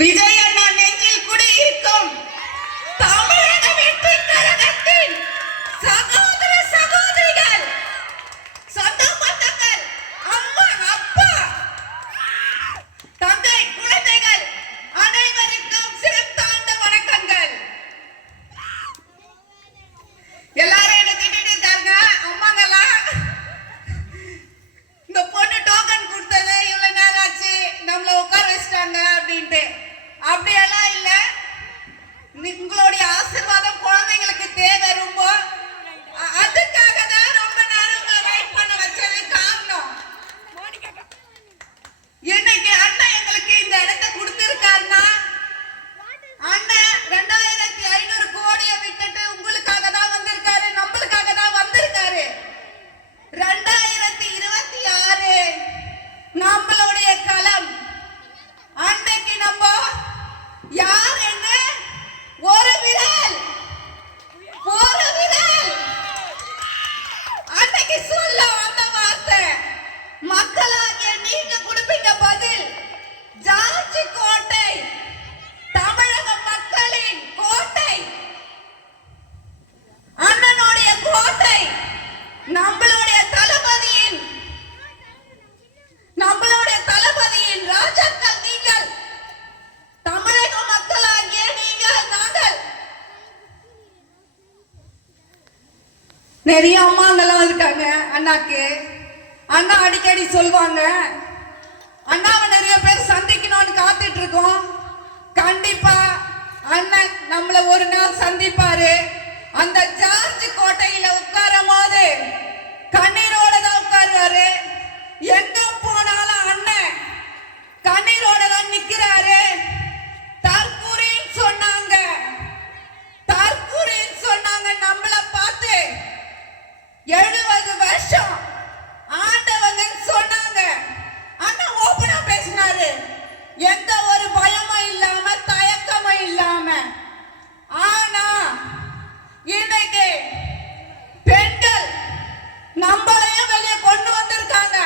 விஜய் அண்ணா நெஞ்சில் குடியிருக்கும் தமிழக வெற்றி கழகத்தின் சகோதர சகோதரிகள், சொந்த பந்தங்கள், அம்மா அப்பா, தந்தை, குழந்தைகள் அனைவருக்கும் சிறந்தாழ்ந்த வணக்கங்கள். எல்லாரும் என்ன திட்டிட்டு இருக்காங்க. அம்மாங்கெல்லாம் இந்த பொண்ணு டோக்கன் கொடுத்தது இவ்வளவு நேரம் ஆச்சு, நம்மள உட்கார வச்சிட்டாங்க அப்படின்ட்டு. அப்படியெல்லாம் இல்ல. உங்களுடைய ஆசீர்வாதம் குழந்தைங்களுக்கு தேவை ரொம்ப. அதுக்காக தான் ரொம்ப நேரம் உங்களை வெயிட் பண்ண வச்சது காரணம். இன்னைக்கு அண்ணன் எங்களுக்கு இந்த இடத்தை கொடுத்திருக்காருன்னா, அண்ணன் 2500 கோடியை விட்டுட்டு உங்களுக்காக தான் வந்திருக்காரு, நம்மளுக்காக தான் வந்திருக்காரு. 2026 நம்மளுடைய களம். அன்னைக்கு நம்ம யார் என்ன ஒரு விரல் அன்னைக்கு சொல்ல வந்த வார்த்தை, மக்களாகிய நீங்க கொடுப்பீங்க பதில். ஜார்ஜ் கோட்டை தமிழக மக்களின் கோட்டை, அண்ணனுடைய கோட்டை, நம்மளுடைய தளபதியின் ராஜாக்கள் நீங்கள். தமிழக மக்களாகிய நீங்கள், நாங்கள். நிறைய அம்மாங்கெல்லாம் இருக்காங்க அண்ணாக்கு. அண்ணா அடிக்கடி சொல்வாங்க, அண்ணாவை நிறைய பேர் சந்திக்கணும்னு காத்துட்டு இருக்கோம். கண்டிப்பா அண்ணன் நம்மள ஒரு நாள் சந்திப்பாரு. அந்த ஜார்ஜ் கோட்டையில உட்காரும் போது கண்ணீரோட தான் உட்காருவாரு. எங்க போனாலும் அண்ணன் கண்ணீரோட தான் நிக்கிறாரு. தற்கூரின்னு சொன்னாங்க நம்மள பார்த்து. 70 வருஷம் ஆண்டவங்க சொன்னாங்க. அண்ணன் ஓபனா பேசினாரு, எந்த ஒரு பயமும் இல்லாம தயக்கமும் இல்லாம. ஆனா இன்னைக்கு பெண்கள் நம்மளையும் வெளியே கொண்டு வந்திருக்காங்க.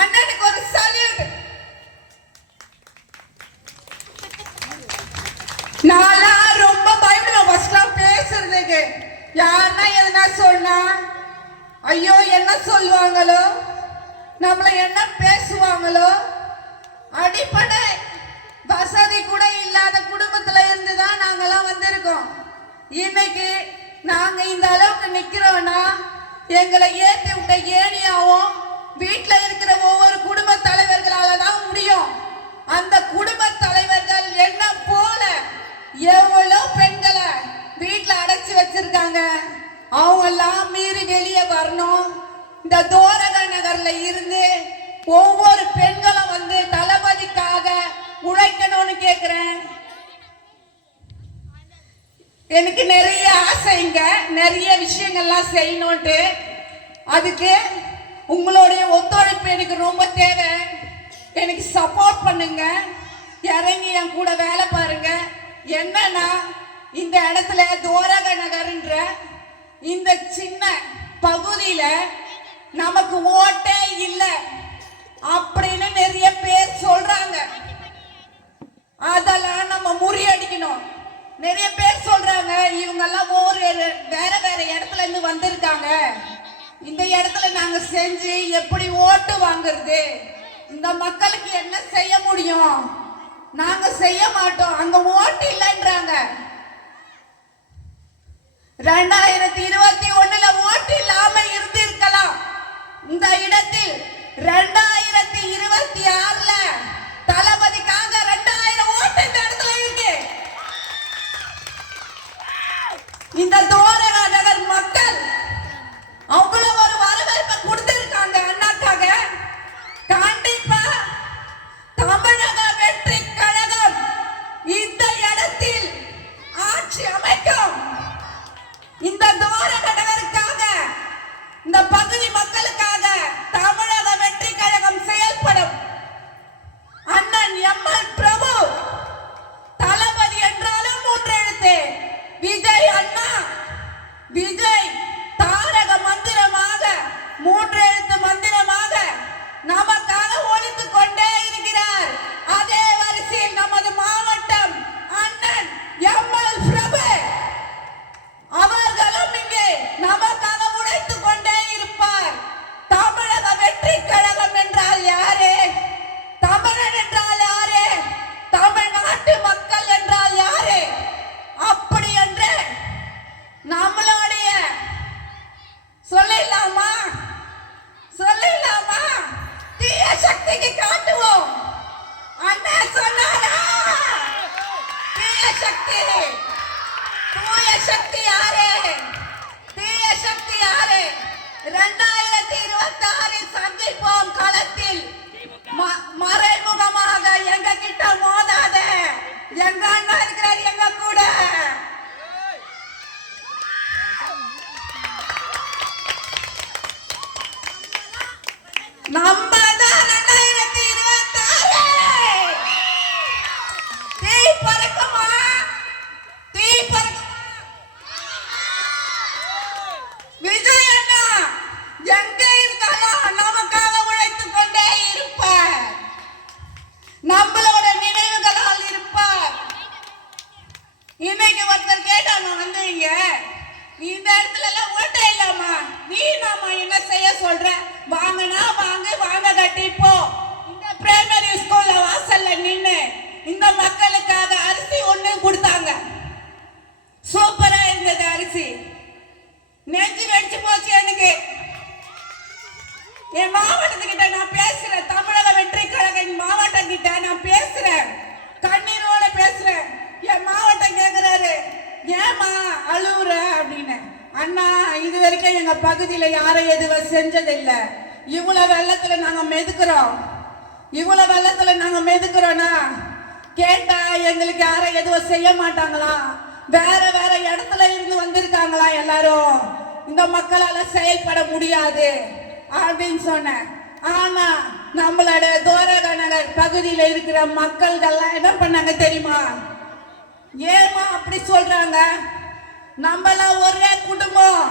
அண்ணனுக்கு ஒரு சல்யூட். நான் ரொம்ப பயப்படுவேன் ஃபர்ஸ்ட்லாம் பேசுறதுக்கு. யாருன்னா எதுனா சொன்னா ஐயோ என்ன சொல்லுவாங்களோ, நம்மள என்ன பேசுவாங்களோ. அடிப்படை வசதி கூட இல்லாத குடும்பத்துல இருந்து தான் நாங்கெல்லாம் வந்திருக்கோம். இன்னைக்கு நாங்க இந்த அளவுக்கு நிக்கிறோம்னா எங்களை ஏற்றி விட்ட ஏனியாவும் வீட்டுல இருக்கிற ஒவ்வொரு குடும்ப தலைவர்களால தான் முடியும். அந்த குடும்ப தலைவர்கள் என்ன போல எவ்வளவு பெண்களை வீட்டுல அடைச்சு வச்சிருக்காங்க. அவங்க எல்லாம் மீறி வெளியே வரணும். இந்த தோரக நகர்ல இருந்து ஒவ்வொரு பெண்களும் வந்து தளபதிக்காக உழைக்கணும்னு கேக்குறேன். எனக்கு நிறைய ஆசைங்க, நிறைய விஷயங்கள்லாம் செய்யணும்ட்டு. அதுக்கு உங்களுடைய ஒத்துழைப்பு எனக்கு ரொம்ப தேவை. எனக்கு சப்போர்ட் பண்ணுங்க, இறங்கி என் கூட வேலை பாருங்க. என்னன்னா இந்த இடத்துல தோரக நகர்ன்ற இந்த சின்ன பகுதியில நமக்கு ஓட்டே இல்லை அப்படின்னு நிறைய பேர் சொல்றாங்க. அதெல்லாம் நம்ம முறியடிக்கணும். நிறைய பேர் சொல்றாங்க இவங்க எல்லாம் வேற வேற இடத்துல இருந்து வந்திருக்காங்க, இந்த இடத்துல நாங்க செஞ்சு எப்படி ஓட்டு வாங்குறது, இந்த மக்களுக்கு என்ன செய்ய முடியும், நாங்க செய்ய மாட்டோம், அங்க ஓட்டு இல்லைன்றாங்க. 2021 ஓட்டு இல்லாம இருந்திருக்கலாம். இந்த இடத்தில் 2026 தளபதிக்காக 2000 ஓட்டு இந்த இடத்துல இருக்கு. இந்த தோரக நகர் மக்கள் அவ்வளவு ஒரு வரவேற்பை கொடுத்திருக்காங்க அண்ணாக்காக. கண்டிப்பா தமிழக வெற்றி கழகம் இந்த இடத்தில் ஆட்சி அமைக்கும். இந்த தோரக நகருக்காக, இந்த பகுதி மக்களுக்காக தமிழக சக்திக்கு காட்டுவோம். அண்ணன் சொன்னாரா? தீய சக்தி, தூய சக்தி யாரு? தீய சக்தி யாரு? 2026 சந்திப்போம் களத்தில். மறைமுகமாக எங்க கிட்ட மோதாத. எங்க அண்ணா இருக்கிறார் எங்க கூட. நம்ம தான் 2026 தீ பறக்குமா? தீ பறக்குமா? விஜய் அண்ணா எங்க இருந்தாலும் நமக்காக உழைத்துக் கொண்டே இருப்பார். நம்மளோட நினைவுகளால் இருப்பார். இன்னைக்கு ஒருத்தர் கேட்டாங்க வந்து இங்க இந்த இடத்துல எல்லாம் ஓட்டே இல்லாமா நீ நாம என்ன செய்ய சொல்ற? வாங்கனா வாங்க கட்டிப்போ. இந்த பிரைமரி ஸ்கூல்ல வாசல்ல நின்னு இந்த மக்களுக்காக அரிசி ஒண்ணு கொடுத்தாங்க. சூப்பரா இருந்தது அரிசி. நெஞ்சு வெடிச்சு போச்சு எனக்கு. என் மாவட்டத்துக்கிட்ட நான் பேசுறேன். தமிழக வெற்றி கழக மாவட்டம் கிட்ட நான் பேசுறேன். கண்ணீரோட பேசுறேன். என் மாவட்டம் கேக்குறாரு, ஏமா அழுவுற அப்படின்னு. அண்ணா இது வரைக்கும் எங்க பகுதியில யாரும் எதுவும் செஞ்சதில்லை. இவ்வளவு வெள்ளத்துல நாங்க மெதுக்குறோம். இவ்வளவு வெள்ளத்துல நாங்க மெதுக்குறோம்னா கேட்டா எங்களுக்கு யாரும் எதுவும் செய்ய மாட்டாங்களா? வேற வேற இடத்துல இருந்து வந்திருக்காங்களா எல்லாரும்? இந்த மக்களால செயல்பட முடியாது அப்படின்னு சொன்னேன். ஆனா நம்மளோட தோரக நகர் பகுதியில இருக்கிற மக்கள்கள்லாம் என்ன பண்ணாங்க தெரியுமா? ஏமா அப்படி சொல்றாங்க? நம்மளாம் ஒரே குடும்பம்.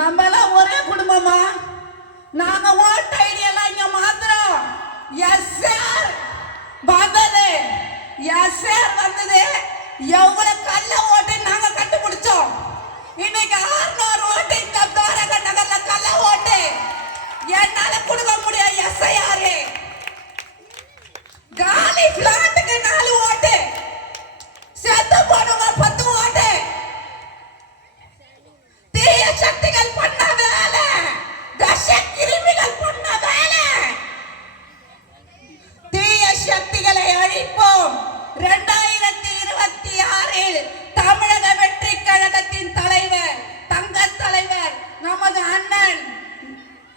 நம்மளாம் ஒரே குடும்பமா? நாங்க ஓட்டு ஐடியெல்லாம் இங்க மாத்துறோம். எஸ் சார் வந்தது. எஸ் சார் வந்தது. எவ்வளவு கள்ள ஓட்டு நாங்க கண்டுபிடிச்சோம். இன்னைக்கு 600 ஓட்டு இந்த தோரக நகர்ல கள்ள ஓட்டு. என்னால கொடுக்க முடியாது. எஸ் யாரு? காலி பிளாட்டுக்கு 4 ஓட்டு. செத்து போடுங்க 10 ஓட்டு. தீய சக்திகள் பண்ண வேலை. விஷ கிருமிகள் பண்ண வேலை. தீய சக்திகளை அழிப்போம். 2026 தமிழக வெற்றி கழகத்தின் தலைவர், தங்க தலைவர், நமது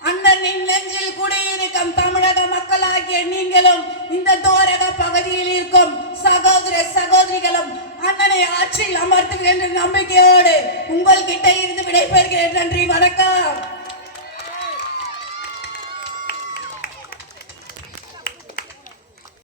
அண்ணனின் நெஞ்சில் குடியிருக்கும் தமிழக மக்களாகிய நீங்களும் இந்த தோரக பகுதியில் இருக்கும் சகோதர சகோதரிகளும் அண்ணனை ஆட்சியில் அமர்த்துகிறேன் என்ற நம்பிக்கையோடு உங்கள்கிட்ட இருந்து விடைபெறுகிறேன். நன்றி, வணக்கம்.